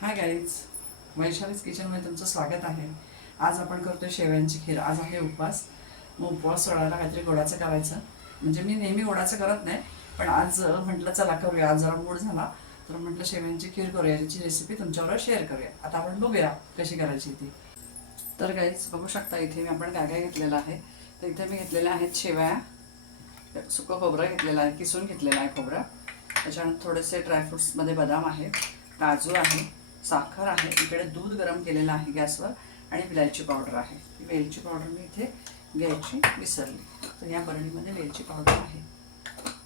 Hi guys, Vaishali's किचनमध्ये तुमचं स्वागत आहे. आज आपण करतोय शेवयांची खीर. आज आहे उपवास. मग उपवास सोडायला काहीतरी गोडाचं करायचं. म्हणजे मी नेहमी गोडाचं करत नाही, पण आज म्हटलं चला करूया. आज जरा मूड झाला तर म्हटलं शेवयांची खीर करूया, याची रेसिपी तुमच्याबरोबर शेअर करूया. आता आपण बघूया कशी करायची ती. तर गाईज बघू शकता इथे मी आपण काय काय घेतलेलं आहे. तर इथे मी घेतलेल्या आहेत शेवया, सुकं खोबरं घेतलेलं आहे, किसून घेतलेलं आहे खोबरं. त्याच्यानंतर थोडेसे ड्रायफ्रुट्समध्ये बदाम आहेत, काजू आहे, साखर आहे, इकडे दूध गरम केलेलं आहे गॅसवर, आणि वेलची पावडर आहे. वेलची पावडर मी इथे घ्यायची विसरली, तर या बरणीमध्ये वेलची पावडर आहे.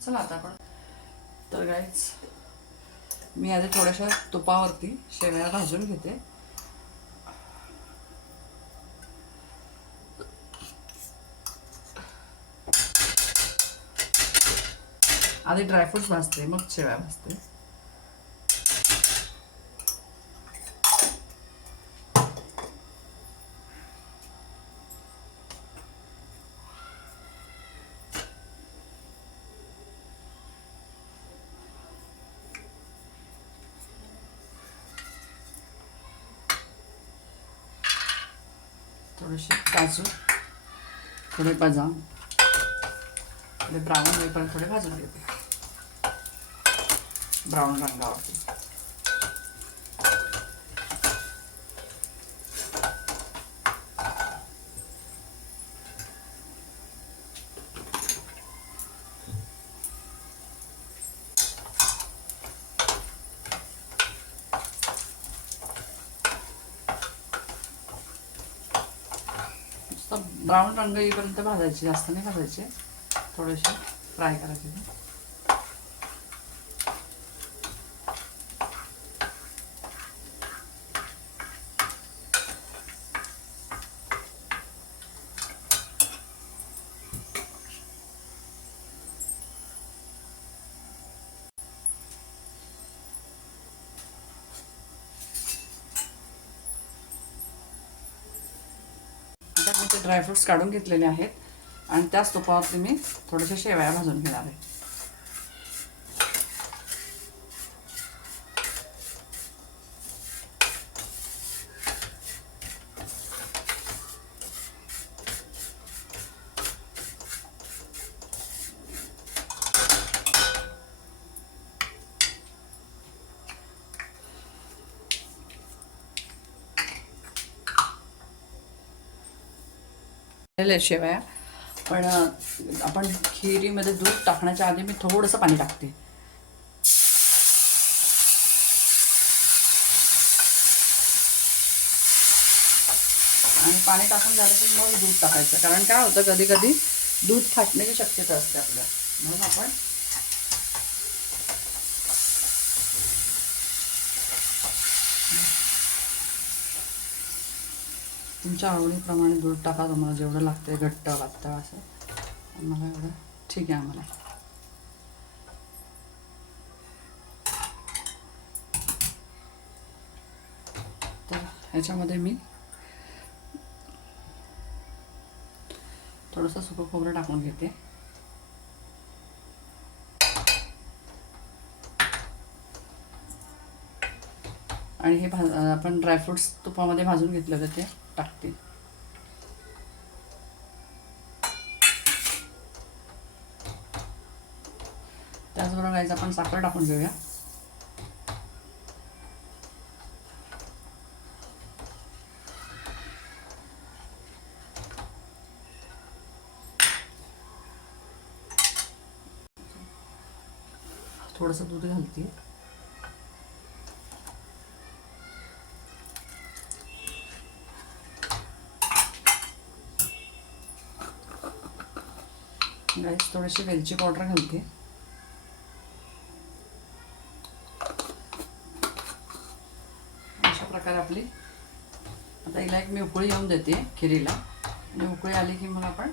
चला आता आपण, तर गाईज मी आधी थोड्याशा तुपावरती शेवया भाजून घेते. आधी ड्रायफ्रूट्स भाजते, मग शेवया भाजते. थोडेसे काजू, थोडे बदाम, थोडे ब्राऊन होईपर्यंत थोडे भाजून घेते, ब्राऊन रंगावरती. ब्राऊन रंग येईपर्यंत भाजायचे, जास्त नाही भाजायचे, थोडेसे फ्राय करायचे. आता मी ते ड्रायफ्रुट्स काढून घेतलेले आहेत आणि त्याच तुपावरती मी थोडेसे शेवया भाजून घेणार आहे. शेवया पण आपण खिरीमध्ये दूध टाकण्याच्या आधी मी थोडंसं पाणी टाकते. आणि पाणी टाकून झालं की मग दूध टाकायचं, कारण काय होतं कधी कधी दूध फाटण्याची शक्यता असते आपल्या, म्हणून आपण तुमच्या आवडीप्रमाणे दूध टाका. तुम्हाला जेवढं लागतं घट्ट पातळ असं, आम्हाला एवढं ठीक आहे. आम्हाला तर ह्याच्यामध्ये मी थोडंसं सुकं खोबरं टाकून घेते. आणि हे आपण ड्रायफ्रुट्स तुपामध्ये भाजून घेतलं होतं ते टाकते. त्याचबरोबर गाईज आपण साखर टाकून घेऊया. थोडंसं दूध घालते. गाईज थोडीशी वेलची पावडर घालते. अशा प्रकारे आपली आता हिला एक मी उकळी येऊन देते खिरीला, आणि उकळी आली की मग आपण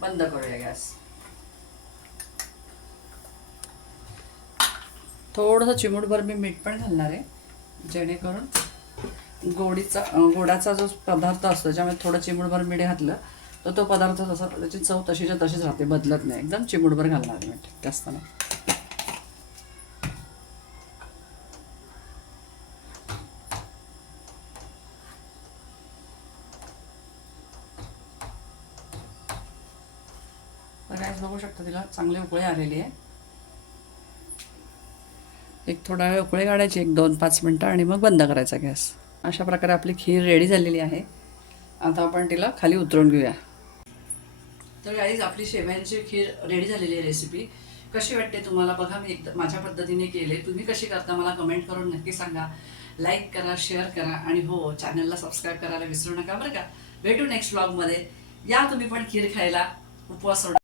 बंद करूया गॅस. थोडंसं चिमूटभर मी मीठ पण घालणार आहे, जेणेकरून गोडाचा जो पदार्थ असतो त्याच्यामध्ये थोडं चिमूटभर मीठ घातलं तर तो पदार्थ तसा त्याची चव तशीच्या तशीच राहते, बदलत नाही. एकदम चिमूटभर घालणार मीठ जास्त नाही. तर गॅस बघू शकता तिला चांगले उकळे आलेली आहे. एक थोडा वेळ उकळे काढायचे, 1-2-5 मिनटं, आणि मग बंद करायचा गॅस. अशा प्रकारे आपली खीर रेडी झालेली आहे. आता आपण तिला खाली उतरवून घेऊया. तर गाईज आपली शेवयांची खीर रेडी झालेली आहे. रेसिपी कशी वाटते तुम्हाला बघा. मी एकदा माझ्या पद्धतीने केले, तुम्ही कशी करता मला कमेंट करून नक्की सांगा. लाईक करा, शेअर करा, आणि हो, चॅनलला सबस्क्राईब करायला विसरू नका बरं का. भेटू नेक्स्ट व्लॉगमध्ये. या तुम्ही पण खीर खायला उपवास सोडा.